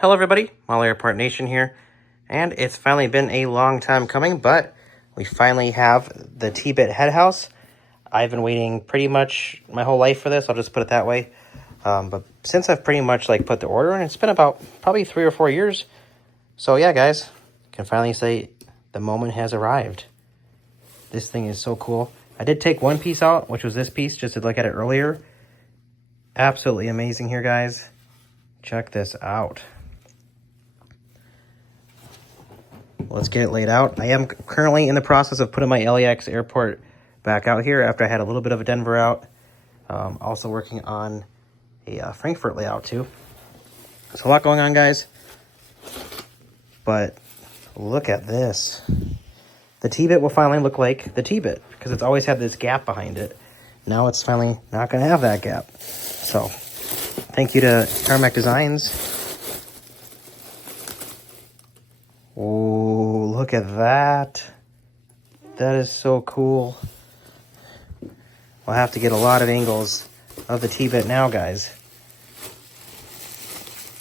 Hello everybody, Molly Airport Nation here, and it's finally been a long time coming, but we finally have the TBIT head house. I've been waiting pretty much my whole life for this, I'll just put it that way. But since I've pretty much put the order in, it's been about probably 3 or 4 years. So yeah guys, can finally say the moment has arrived. This thing is so cool. I did take one piece out, which was this piece, just to look at it earlier. Absolutely amazing here guys. Check this out. Let's get it laid out. I am currently in the process of putting my LAX airport back out here after I had a little bit of a Denver out. Also working on a Frankfurt layout too. There's a lot going on, guys. But look at this. The TBIT will finally look like the TBIT because it's always had this gap behind it. Now it's finally not going to have that gap. So thank you to TarmacDesigns. Oh, look at that. That is so cool. I'll have to get a lot of angles of the TBIT now, guys.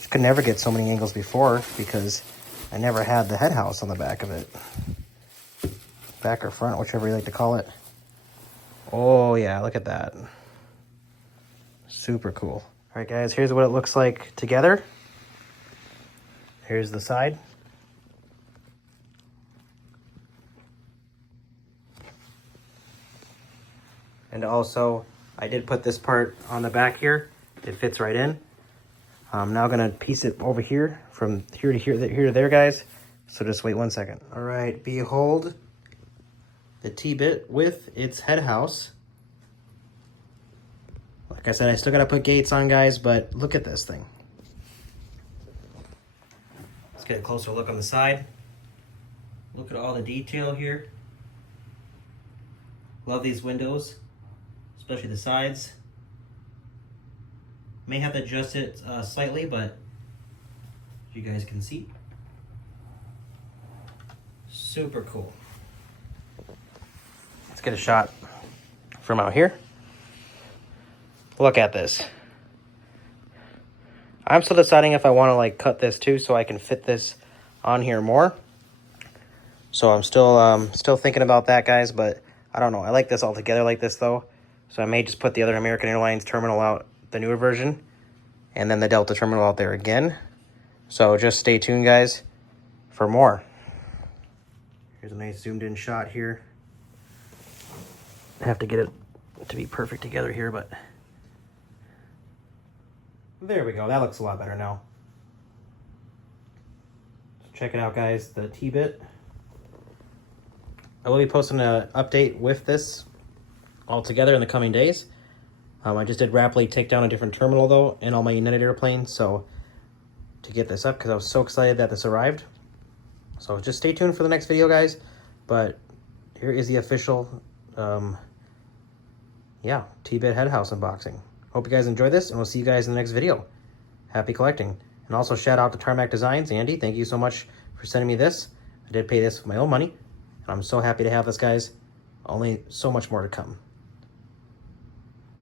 I could never get so many angles before because I never had the head house on the back of it. Back or front, whichever you like to call it. Oh yeah, look at that. Super cool. All right, guys, here's what it looks like together. Here's the side. And also, I did put this part on the back here. It fits right in. I'm now gonna piece it over here, from here to here to there, guys. So just wait 1 second. All right, behold the TBIT with its head house. Like I said, I still gotta put gates on, guys, but look at this thing. Let's get a closer look on the side. Look at all the detail here. Love these windows, especially the sides. May have to adjust it slightly, but you guys can see. Super cool. Let's get a shot from out here. Look at this. I'm still deciding if I want to cut this too so I can fit this on here more. So I'm still thinking about that, guys, but I don't know. I like this all together like this though. So I may just put the other American Airlines terminal out, the newer version, and then the Delta terminal out there again. So just stay tuned, guys, for more. Here's a nice zoomed in shot here. I have to get it to be perfect together here, but there we go. That looks a lot better now. So check it out, guys, the TBIT. I will be posting an update with this all together in the coming days. I just did rapidly take down a different terminal though in all my United airplanes, so to get this up because I was so excited that this arrived. So just stay tuned for the next video, guys. But here is the official TBIT head house unboxing. Hope you guys enjoyed this, and we'll see you guys in the next video. Happy collecting. And also shout out to TarmacDesigns. Andy, thank you so much for sending me this. I did pay this with my own money. I'm so happy to have this, guys. Only so much more to come.